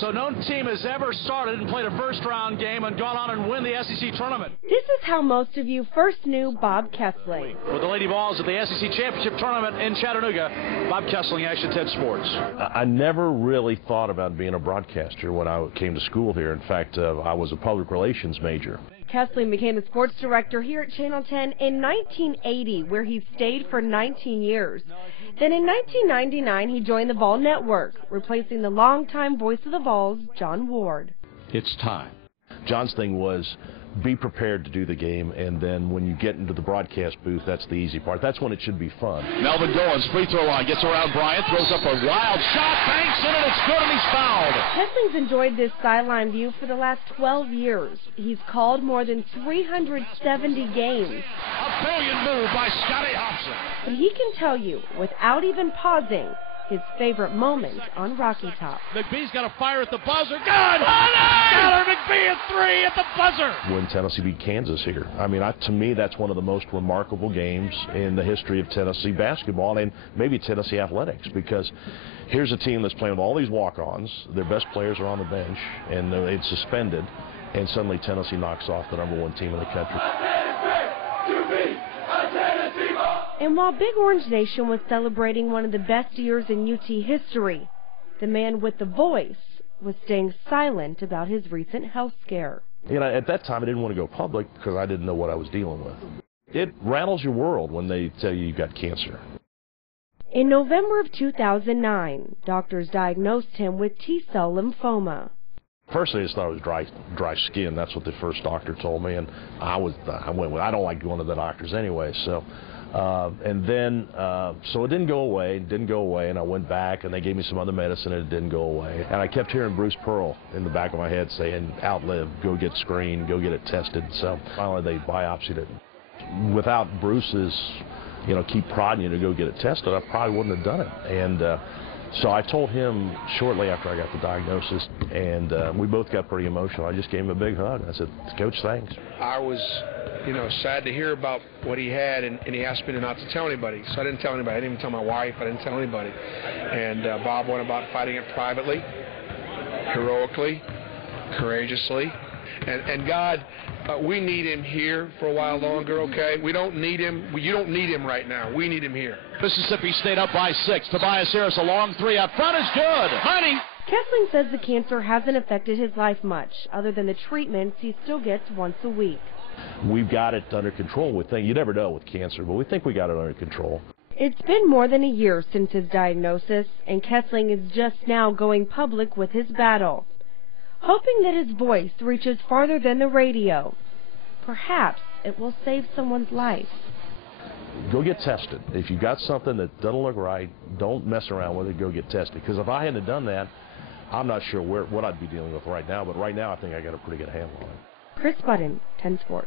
So no team has ever started and played a first-round game and gone on and win the SEC tournament. This is how most of you first knew Bob Kesling. With the Lady Vols at the SEC Championship Tournament in Chattanooga, Bob Kesling, Action 10 Sports. I never really thought about being a broadcaster when I came to school here. In fact, I was a public relations major. Kesling became the sports director here at Channel 10 in 1980, where he stayed for 19 years. Then in 1999, he joined the Vol Network, replacing the longtime voice of the Vols, John Ward. It's time. John's thing was be prepared to do the game, and then when you get into the broadcast booth, that's the easy part. That's when it should be fun. Melvin Goins, free throw line, gets around Bryant, throws up a wild shot, banks in it, it's good, and he's fouled. Kesling's enjoyed this sideline view for the last 12 years. He's called more than 370 games. A brilliant move by Scotty Hobson. But he can tell you, without even pausing, his favorite moment on Rocky Top. McBee's got a fire at the buzzer. Good! Skylar McBee at 3 at the buzzer. When Tennessee beat Kansas here, I mean, to me, that's one of the most remarkable games in the history of Tennessee basketball and maybe Tennessee athletics, because here's a team that's playing with all these walk-ons. Their best players are on the bench, and it's suspended, and suddenly Tennessee knocks off the #1 team in the country. And while Big Orange Nation was celebrating one of the best years in UT history, the man with the voice was staying silent about his recent health scare. You know, at that time, I didn't want to go public because I didn't know what I was dealing with. It rattles your world when they tell you you've got cancer. In November of 2009, doctors diagnosed him with T-cell lymphoma. First, I just thought it was dry skin. That's what the first doctor told me, and I went with. I don't like going to the doctors anyway, so. So it didn't go away, and I went back, and they gave me some other medicine, and it didn't go away. And I kept hearing Bruce Pearl in the back of my head saying, outlive, go get screened, go get it tested. So finally they biopsied it. Without Bruce's, keep prodding you to go get it tested, I probably wouldn't have done it. And so I told him shortly after I got the diagnosis, and we both got pretty emotional. I just gave him a big hug. I said, Coach, thanks. I was, sad to hear about what he had, and he asked me not to tell anybody. So I didn't tell anybody. I didn't even tell my wife. I didn't tell anybody. And Bob went about fighting it privately, heroically, courageously. And God, we need him here for a while longer, okay? We don't need him. You don't need him right now. We need him here. Mississippi State up by 6. Tobias Harris, a long 3 up front is good. Honey. Kesling says the cancer hasn't affected his life much, other than the treatments he still gets once a week. We've got it under control. You never know with cancer, but we think we got it under control. It's been more than a year since his diagnosis, and Kesling is just now going public with his battle, hoping that his voice reaches farther than the radio. Perhaps it will save someone's life. Go get tested. If you got something that doesn't look right, don't mess around with it. Go get tested. Because if I hadn't done that, I'm not sure what I'd be dealing with right now. But right now, I think I got a pretty good handle on it. Chris Budden, 10 Sports.